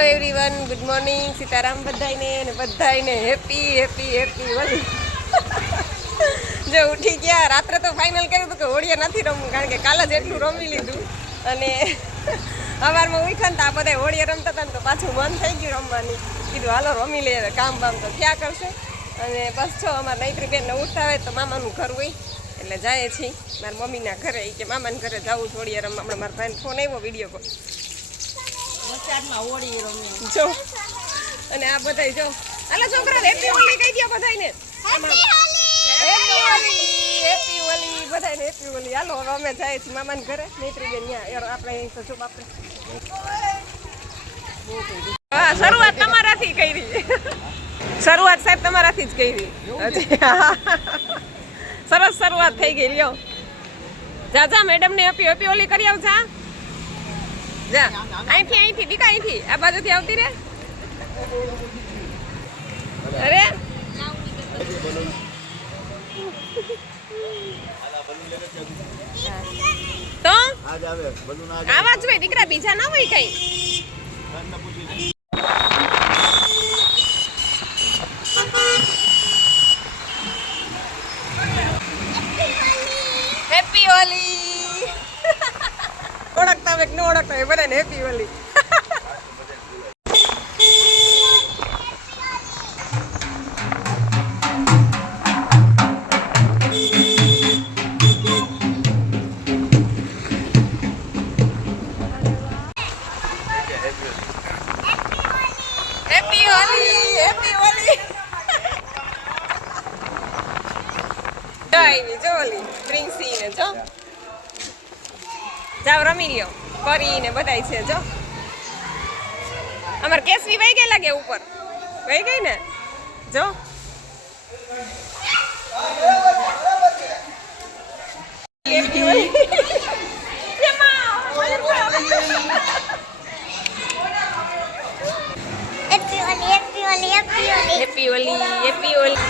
Hello everyone, good morning. Sitaram બધાઈને happy happy happy Holi. જો ઉઠી ગયા. રાત્રે તો ફાઇનલ કર્યું હતું કે હોળીએ નથી રમવું, કારણ કે કાલે જ એટલું રમી લીધું. અને સવારમાં ઉઠ્યા ને તો આ બધા હોળીએ રમતા હતા ને તો પાછું મન થઈ ગયું રમવાની. કીધું હાલો રમી લઈએ, કામ બામ તો ક્યાં કરશે. અને બસ છો અમારા નૈત્રી બેનને ઉઠતા હોય તો મામાનું ઘર હોય એટલે જાય છીએ મારા મમ્મીના ઘરે. કે મામાના ઘરે જવું હોળીએ રમવા. હમણાં મારા ભાઈને ફોન આવ્યો વિડીયો કોલ. જો અને આ બધા જો હાલો છોકરા હેપી હોલી કહી દો બધાને. હેપી હોલી બધાને હેપી હોલી. હાલો હવે અમે જાય છીએ મામાના ઘરે. નૈત્રી બેન ત્યાં આપણે તો જો આપણે હા શરૂઆત તમારાથી કરી. શરૂઆત સાહેબ તમારાથી જ કરી. સરસ શરૂઆત થઈ ગઈ. લ્યો જા જા મેડમ ને હેપી હેપી હોલી કરી આવ. જા જા અહીંથી દીકા અહીંથી આ બાજુથી આવતી રે. અરે તો આવા જ હોય દીકરા, બીજા ના હોય કઈ. હેપી હોલી. ઓળખતા હોય કે ન ઓળખતા હોય બધાને happy Holi. Happy Holi happy Holi. જો ઓલી પ્રિન્સી ને જો જાવ રમી લ્યો. પરી ને બધાય છે જો. અમાર કેસવી વહી ગઈ લાગે ઉપર. વહી ગઈ ને જો. Happy Holi. Happy Holi happy Holi.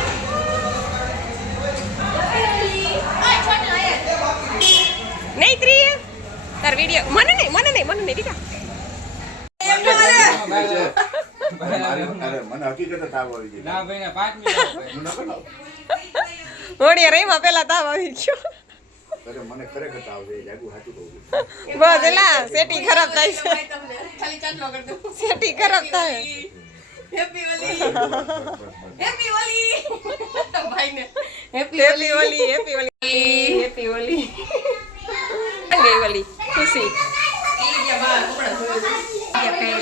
નૈત્રી તાર વિડિયો મને નહીં દીકા. હોળીએ રહીમાં પેલા તાવ આવી ગયો. મને ખરેખર તાવ છે જાગુ હાચું કહું. બસ એલા સેટી ખરાબ થાય છે. ખાલી ચાટલો કર દો. સેટી ખરાબ થાય. Happy Holi happy Holi. ભાઈને happy Holi happy Holi happy Holi. ગઈ હોલી ખુશી. હેપી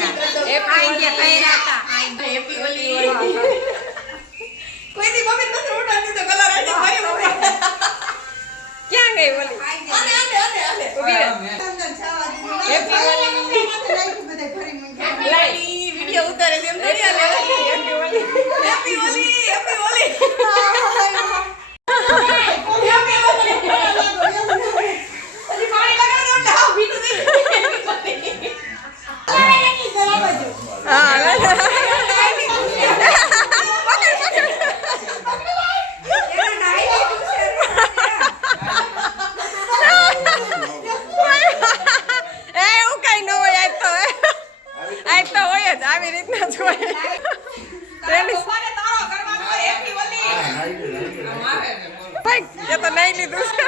હોલી. કોઈ દી મમ્મી નથી ઉડાડી તો કલર આવી ગયો. ક્યાં ગઈ હોલી? આને ઉભી રહે. હેપી હોલી. લાઈ વિડિયો ઉતારે તેમ નથી આલે. Happy Holi happy Holi happy Holi. આવી રીતના જ હોય. ભાઈ એ તો નહીં લીધું છે.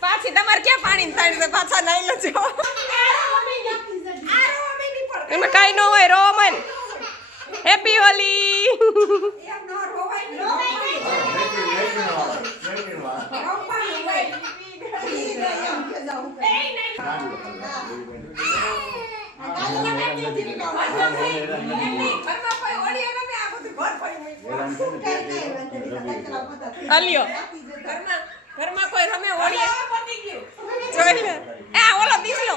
પાછી તમારે ક્યાં પાણી થાય પાછા નાઈ લેજો. એમાં કઈ ન હોય. Roman happy Holi. અલ્યો ઘરમાં કોઈ રમે ઓળિયા જોઈ લે એ ઓલો દીસલો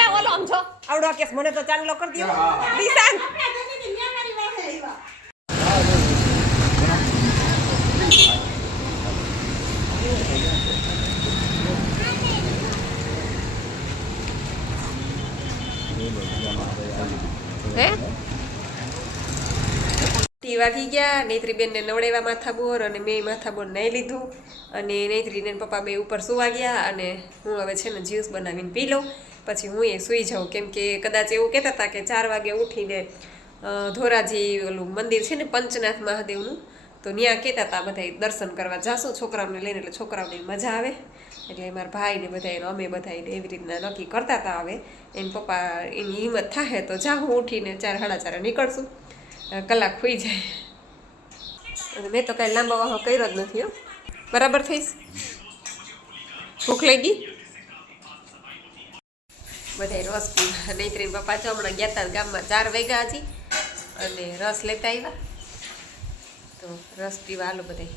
એ ઓલો આમ જો આવડો કેસ મને તો ચાંદલો કરી દયો દિશાન હે ટી વાગી ગયા નેત્રીબેનને નવડાવ્યા માથાબોર અને મેં માથાબોર નહીં લીધું અને નેત્રીને પપ્પા બે ઉપર સુવા ગયા અને હું હવે છે ને જ્યુસ બનાવીને પી લઉં પછી હું એ સૂઈ જાઉં કેમ કે કદાચ એવું કહેતા હતા કે 4 વાગે ઉઠીને ધોરાજી ઓલું મંદિર છે ને પંચનાથ મહાદેવનું તો ત્યાં કહેતા હતા બધા દર્શન કરવા જાશું છોકરાઓને લઈને એટલે છોકરાઓને મજા આવે એટલે મારા ભાઈને બધાને અમે બધાને એવી રીતના નક્કી કરતા હતા હવે એમ પપ્પા એની હિંમત થાય તો જાઉં ઉઠીને 4 સાડા 4 નીકળશું કલાક ખોઈ જાય અને મેં તો કાંઈ લાંબા વાહો કર્યો જ નથી હો બરાબર થઈશ ભૂખ લાગી બધા રસ પીવા નૈત્રી પપ્પા તો હમણાં ગયા હતા ગામમાં 4 વાગ્યા હજી અને રસ લેતા આવ્યા તો રસ પીવા હાલો બધા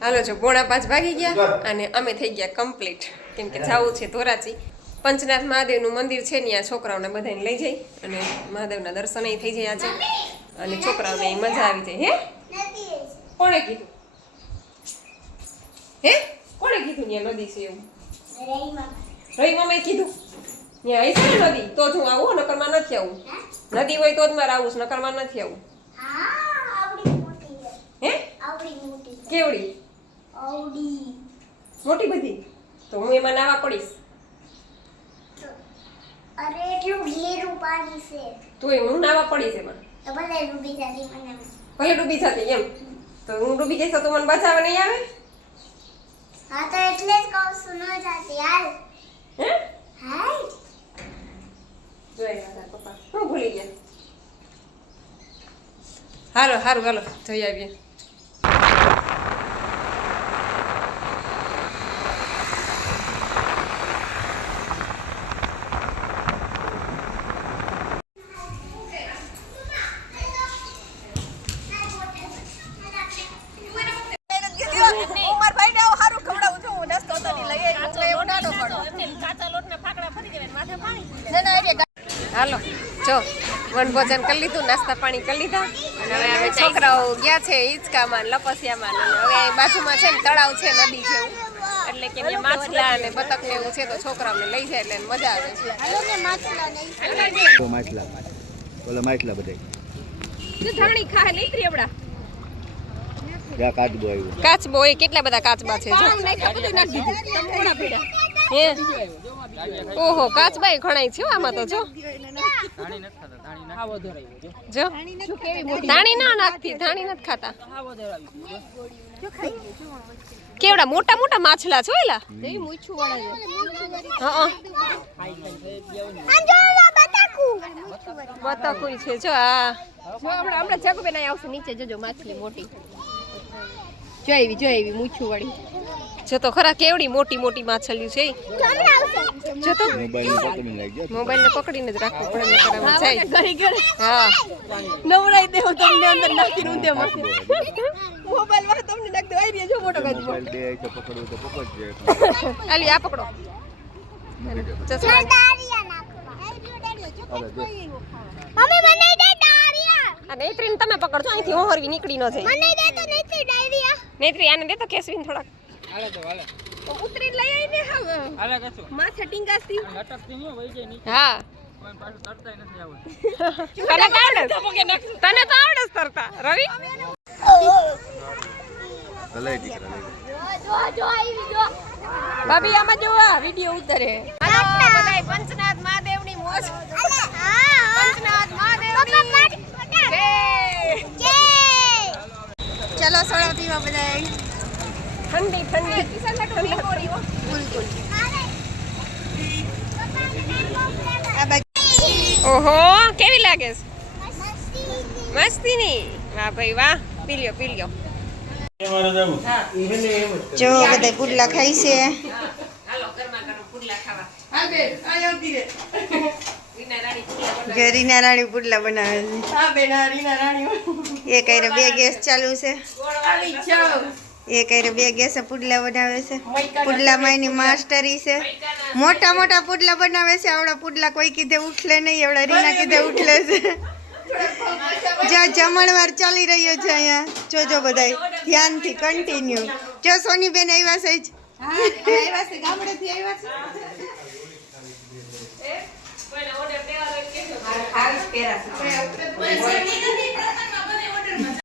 હાલો જો 4:45 વાગી ગયા અને અમે થઈ ગયા કમ્પ્લીટ કેમ કે જવું છે ધોરાજી પંચનાથ મહાદેવનું મંદિર છે ત્યાં છોકરાઓને બધાને લઈ જાય અને મહાદેવના દર્શન થઈ જાય આજે અને છોકરાઓને મજા આવી જાય હે કોણે કીધું હે કોણે કીધું ત્યાં નદી છે એવું રઈ મમ્મીએ કીધું ત્યાં આવી છે નદી તો જ હું આવું નકરમાં નથી આવું નદી હોય તો જ મારે આવું નકરમાં નથી આવું હે કેવડી મોટી બધી તો હું એમાં નાવા પડીશ અરે એટલું ઘેરું પાણી છે તોય હું નાવા પડીશ એમાં તો ભલે ડૂબી જતી મને ભલે ડૂબી જતી એમ તો હું ડૂબી જઈશ તો મને બચાવવા નહીં આવે હા તો એટલે જ કહું છું ન જાતી હાલ હે હાલ જોઈ રહ્યા પપ્પા હું ભૂલી ગયા હાલો હારું હાલો જઈ આવીએ હાલો જો વનભોજન કરી લીધું નાસ્તા પાણી કરી લીધા અને હવે અમે છોકરાઓ ગયા છે હિંચકામાં લપસિયામાં અને હવે બાજુમાં છે ને તળાવ છે નદી જેવું એટલે કે અહીંયા માછલા અને બતક ને એવું છે તો છોકરાઓને લઈ જાય એટલે મજા આવે છે માછલા બધા ધાણી ખા નીકળી હમણાં જ્યાં કાચબો આવ્યો કાચબો એ કેટલા બધા કાચબા છે હે ઓહો કાચબા ઘણાય છે આમાં તો જો જો ધાણી ના નાખતી ધાણી નથી ખાતા કેવડા મોટા મોટા માછલા છો એલા એ મૂછું વાળા હા બતકુઈ છે જો આ જો હમણાં જગબેન અહીં આવશે નીચે જોજો માછલી મોટી જો એવી મૂછું વાળી જો તો ખરા કેવડી મોટી મોટી માછલીઓ છે જો તો મોબાઈલ ને પકડીને જ રાખવું પડે નકર આમ જાય હા નવરાઈ દેવો તમને અંદર નાખીને ઊંધે માં મોબાઈલ માં તમને નાખ દો આઈ જો મોટો કાઢી મોબાઈલ બે તો પકડવું તો પકડજે આલી આ પકડો દારિયા નાખવા મમ્મી મને દે દારિયા અને નેત્રીને તમે પકડજો અહીંથી હોહરવી નીકળી ન જાય મને દે તો નેત્રી દારિયા નેત્રી આને દે તો કેસવીને થોડાક હાલે તો હાલે તો ઉતરીને લઈ આવીને હવે હાલે કશું માથે ટીંગાસતી લટકતી નહીં વહી જાય નીચે હા કોઈ પાછું તરતાય નથી આવડતું તને તો આવડે તને તો આવડે તરતા રવિ ભલે દીકરા જો આવી જો ભાભી આમાં જો આ વિડિયો ઉતરે બધાય પંચનાથ મહાદેવની મોજ પંચનાથ મહાદેવની જય ચલો સોડા પીવા બધાય ઠંડી ઠંડી ઠંડી બોરી હો બિલકુલ ઓહો કેવી લાગે છે મસ્તીની વાહ ભાઈ વાહ પી લ્યો જો બધા પુડલા ખાઈ છે હાલો ગરમા ગરમ પુડલા ખાવા હા બેન આયો ધીરે રીના રાણી પુડલા બનાવે છે હા બેન રીના રાણી એક આયરે 2 ગેસ ચાલુ છે એક હારે બે ગેસે પુડલા બનાવે છે પુડલામાં એની માસ્ટરી છે મોટા મોટા પુડલા બનાવે છે આવડા પુડલા કોઈ કીધે ઉઠલે નહીં એવડા રીના કીધે ઉઠલે છે જ્યાં જમણવાર ચાલી રહ્યો છે અહીંયા જોજો બધાય ધ્યાનથી કન્ટિન્યુ જો સોનીબેન આવ્યા છે જ ખાસ પહેરા